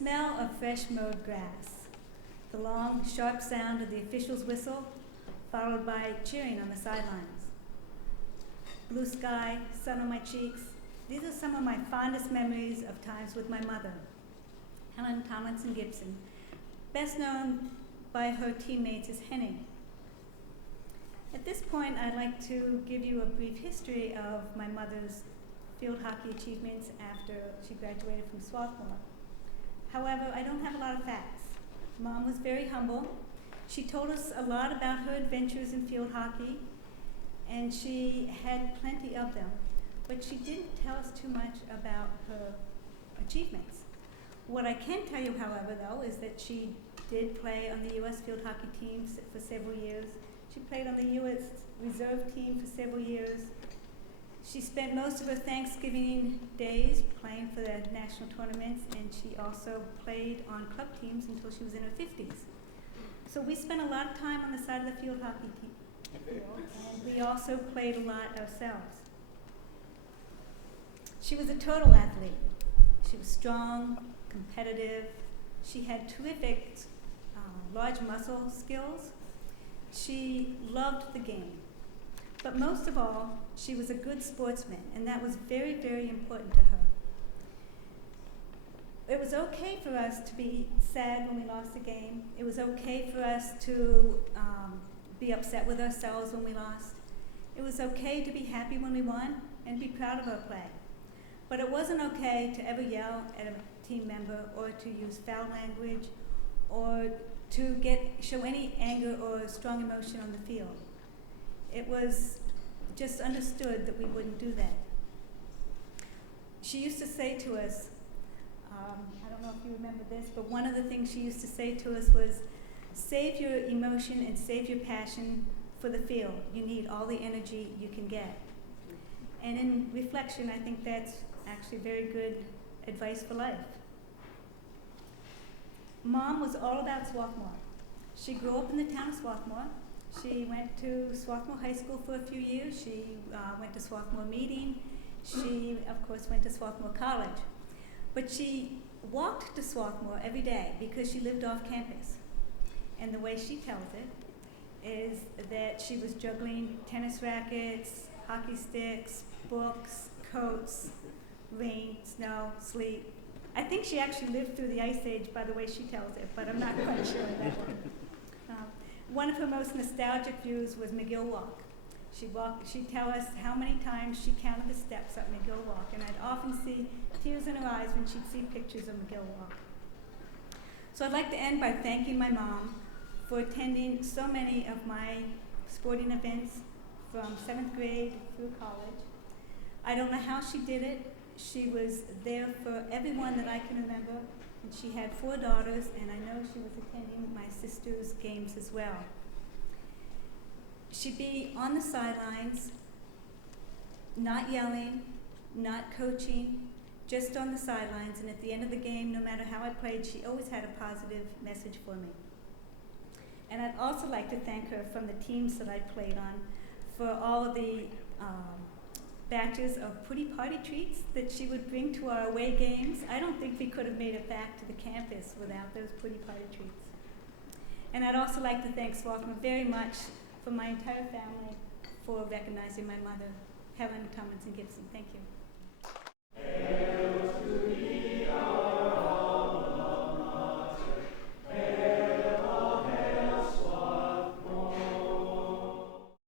smell of fresh mowed grass, the long, sharp sound of the official's whistle, followed by cheering on the sidelines. Blue sky, sun on my cheeks, these are some of my fondest memories of times with my mother, Helen Tomlinson Gibson, best known by her teammates as Henning. At this point, I'd like to give you a brief history of my mother's field hockey achievements after she graduated from Swarthmore. However, I don't have a lot of facts. Mom was very humble. She told us a lot about her adventures in field hockey, and she had plenty of them, but she didn't tell us too much about her achievements. What I can tell you, however, though, is that she did play on the U.S. field hockey team for several years. She played on the U.S. reserve team for several years. She spent most of her Thanksgiving days playing for the national tournaments, and she also played on club teams until she was in her 50s. So we spent a lot of time on the side of the field hockey team, and we also played a lot ourselves. She was a total athlete. She was strong, competitive. She had terrific large muscle skills. She loved the game. But most of all, she was a good sportsman, and that was very, very important to her. It was okay for us to be sad when we lost a game. It was okay for us to be upset with ourselves when we lost. It was okay to be happy when we won and be proud of our play. But it wasn't okay to ever yell at a team member or to use foul language or to show any anger or strong emotion on the field. It was just understood that we wouldn't do that. She used to say to us, I don't know if you remember this, but one of the things she used to say to us was, save your emotion and save your passion for the field. You need all the energy you can get. And in reflection, I think that's actually very good advice for life. Mom was all about Swarthmore. She grew up in the town of Swarthmore. She went to Swarthmore High School for a few years. She went to Swarthmore Meeting. She, of course, went to Swarthmore College. But she walked to Swarthmore every day because she lived off campus. And the way she tells it is that she was juggling tennis rackets, hockey sticks, books, coats, rain, snow, sleet. I think she actually lived through the Ice Age by the way she tells it, but I'm not quite sure of that one. One of her most nostalgic views was McGill Walk. She'd tell us how many times she counted the steps up McGill Walk, and I'd often see tears in her eyes when she'd see pictures of McGill Walk. So I'd like to end by thanking my mom for attending so many of my sporting events from 7th grade through college. I don't know how she did it. She was there for everyone that I can remember. And she had 4 daughters, and I know she was attending my sister's games as well. She'd be on the sidelines, not yelling, not coaching, just on the sidelines. And at the end of the game, no matter how I played, she always had a positive message for me. And I'd also like to thank her from the teams that I played on for all of the batches of pretty party treats that she would bring to our away games. I don't think we could have made it back to the campus without those pretty party treats. And I'd also like to thank Swarthmore very much for my entire family for recognizing my mother, Helen Tomlinson Gibson. Thank you.